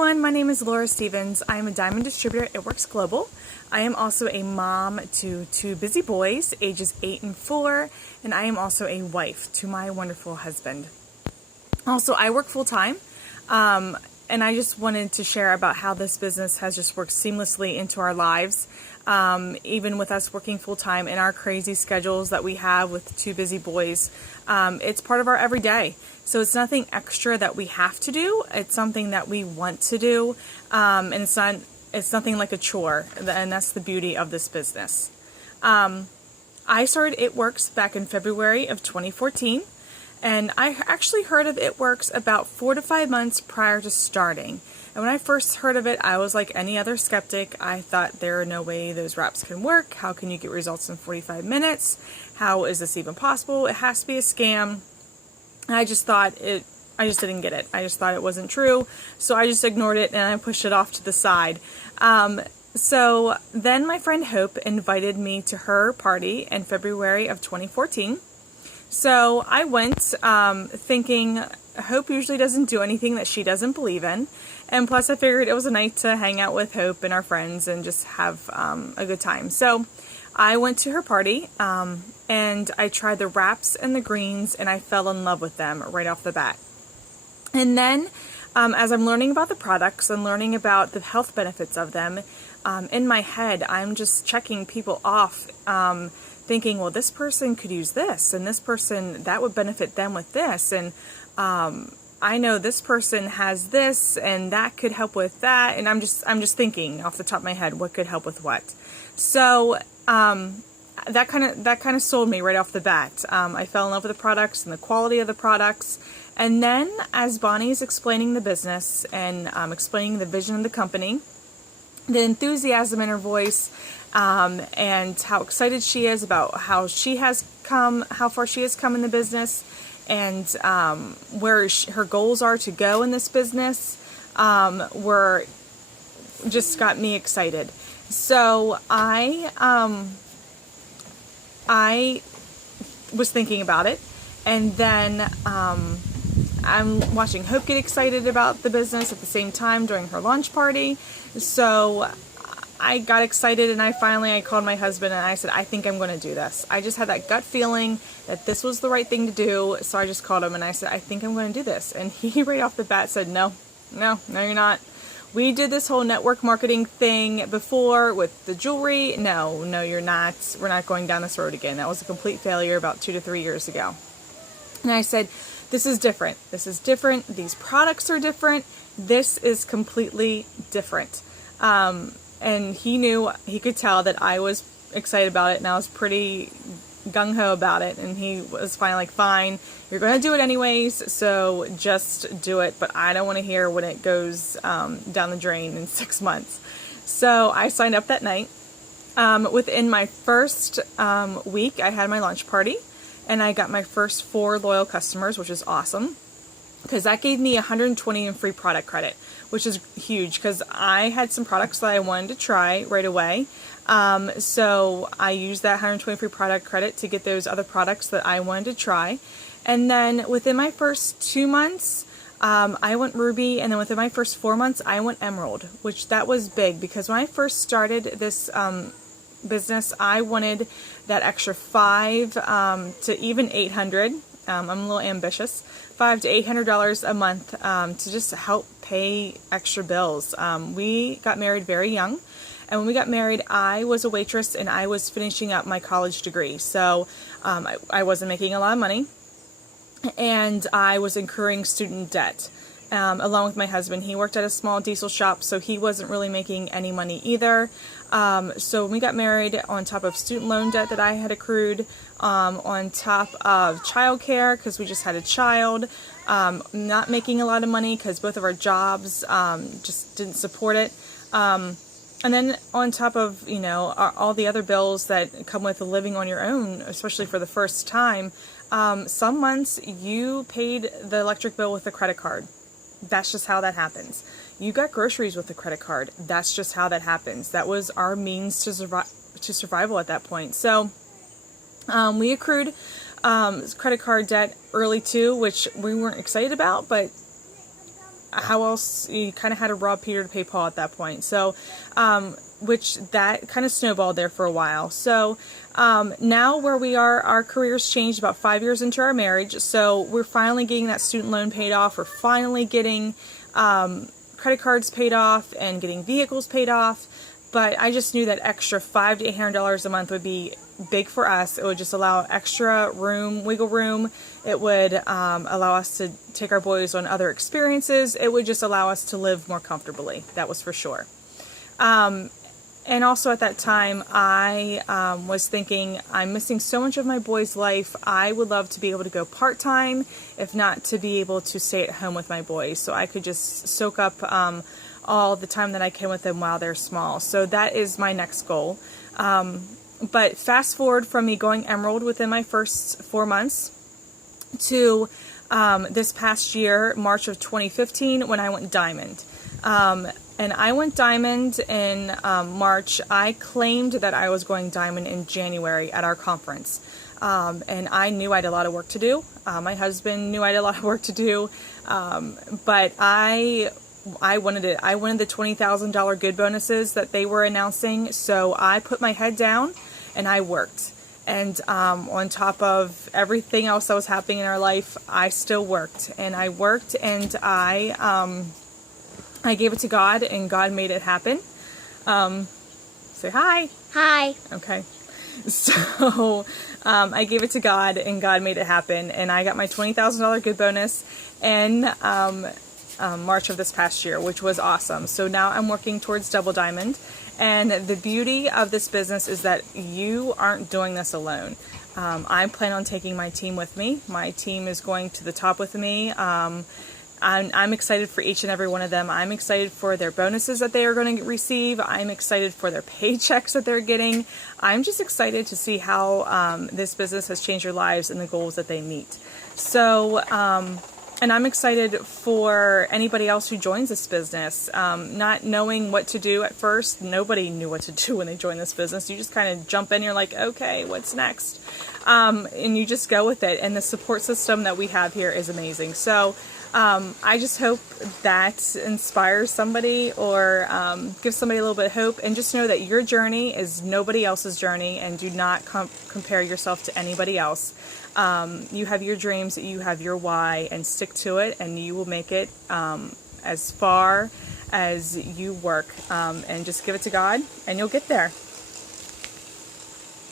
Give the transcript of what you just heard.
everyone, my name is Laura Stevens. I am a diamond distributor at Works Global. I am also a mom to two busy boys, ages 8 and 4, and I am also a wife to my wonderful husband. Also, I work full-time, and I just wanted to share about how this business has just worked seamlessly into our lives, even with us working full-time in our crazy schedules that we have with two busy boys. It's part of our everyday. So it's nothing extra that we have to do. It's something that we want to do, and it's nothing like a chore, and that's the beauty of this business. I started It Works back in February of 2014, and I actually heard of It Works about 4 to 5 months prior to starting. And when I first heard of it, I was like any other skeptic. I thought there are no way those wraps can work. How can you get results in 45 minutes? How is this even possible? It has to be a scam. I just didn't get it. I just thought it wasn't true. So I just ignored it and I pushed it off to the side. So then my friend Hope invited me to her party in February of 2014. So I went thinking Hope usually doesn't do anything that she doesn't believe in. And plus I figured it was a night to hang out with Hope and our friends and just have a good time. So I went to her party and I tried the wraps and the greens and I fell in love with them right off the bat. And then as I'm learning about the products and learning about the health benefits of them, in my head I'm just checking people off, thinking, well, this person could use this and this person, that would benefit them with this, and I know this person has this and that could help with that, and I'm just thinking off the top of my head what could help with what. So that kind of sold me right off the bat. I fell in love with the products and the quality of the products. And then as Bonnie's explaining the business and explaining the vision of the company, the enthusiasm in her voice, and how excited she is about how far she has come in the business, and where her goals are to go in this business, were just got me excited. So I was thinking about it, and then I'm watching Hope get excited about the business at the same time during her launch party. So I got excited, and I called my husband and I said, I think I'm going to do this. I just had that gut feeling that this was the right thing to do. So I just called him and I said, I think I'm going to do this. And he right off the bat said, no, you're not. We did this whole network marketing thing before with the jewelry. No, you're not. We're not going down this road again. That was a complete failure about 2 to 3 years ago. And I said, this is different. This is different. These products are different. This is completely different. And he could tell that I was excited about it, and I was pretty gung-ho about it, and he was fine, you're going to do it anyways, so just do it, but I don't want to hear when it goes down the drain in 6 months. So I signed up that night. Within my first week, I had my launch party, and I got my first 4 loyal customers, which is awesome, because that gave me 120 in free product credit, which is huge because I had some products that I wanted to try right away. So I used that 120 free product credit to get those other products that I wanted to try. And then within my first 2 months, I went Ruby, and then within my first 4 months, I went Emerald, which that was big because when I first started this business, I wanted that extra $500 to even $800. I'm a little ambitious. $500 to $800 a month to just help pay extra bills. We got married very young, and when we got married, I was a waitress and I was finishing up my college degree. So I wasn't making a lot of money, and I was incurring student debt. Along with my husband. He worked at a small diesel shop, so he wasn't really making any money either. So when we got married, on top of student loan debt that I had accrued, on top of childcare because we just had a child, not making a lot of money because both of our jobs just didn't support it. And then on top of, all the other bills that come with living on your own, especially for the first time, some months you paid the electric bill with a credit card. That's just how that happens. You got groceries with a credit card. That's just how that happens. That was our means to survival at that point. So we accrued credit card debt early too, which we weren't excited about, but how else you kind of had to rob Peter to pay Paul at that point. So, which that kind of snowballed there for a while. So now where we are, our careers changed about 5 years into our marriage. So we're finally getting that student loan paid off. We're finally getting credit cards paid off and getting vehicles paid off. But I just knew that extra $500 to $800 a month would be big for us. It would just allow extra room, wiggle room. It would allow us to take our boys on other experiences. It would just allow us to live more comfortably. That was for sure. And also at that time, I was thinking, I'm missing so much of my boy's life. I would love to be able to go part-time, if not to be able to stay at home with my boys, so I could just soak up all the time that I can with them while they're small. So that is my next goal. But fast forward from me going Emerald within my first 4 months to this past year, March of 2015, when I went Diamond. And I went Diamond in March. I claimed that I was going Diamond in January at our conference. And I knew I had a lot of work to do. My husband knew I had a lot of work to do. But I wanted it. I wanted the $20,000 good bonuses that they were announcing. So I put my head down and I worked. And on top of everything else that was happening in our life, I still worked. And I worked, and I gave it to God, and God made it happen. Say hi. Hi. Okay. So I gave it to God, and God made it happen. And I got my $20,000 good bonus in March of this past year, which was awesome. So now I'm working towards Double Diamond. And the beauty of this business is that you aren't doing this alone. I plan on taking my team with me. My team is going to the top with me. I'm excited for each and every one of them. I'm excited for their bonuses that they are going to receive. I'm excited for their paychecks that they're getting. I'm just excited to see how this business has changed their lives and the goals that they meet. So, and I'm excited for anybody else who joins this business. Not knowing what to do at first. Nobody knew what to do when they joined this business. You just kind of jump in, you're like, okay, what's next? And you just go with it. And the support system that we have here is amazing. So I just hope that inspires somebody or gives somebody a little bit of hope. And just know that your journey is nobody else's journey, and do not compare yourself to anybody else. You have your dreams, you have your why, and stick to it, and you will make it as far as you work. And just give it to God, and you'll get there.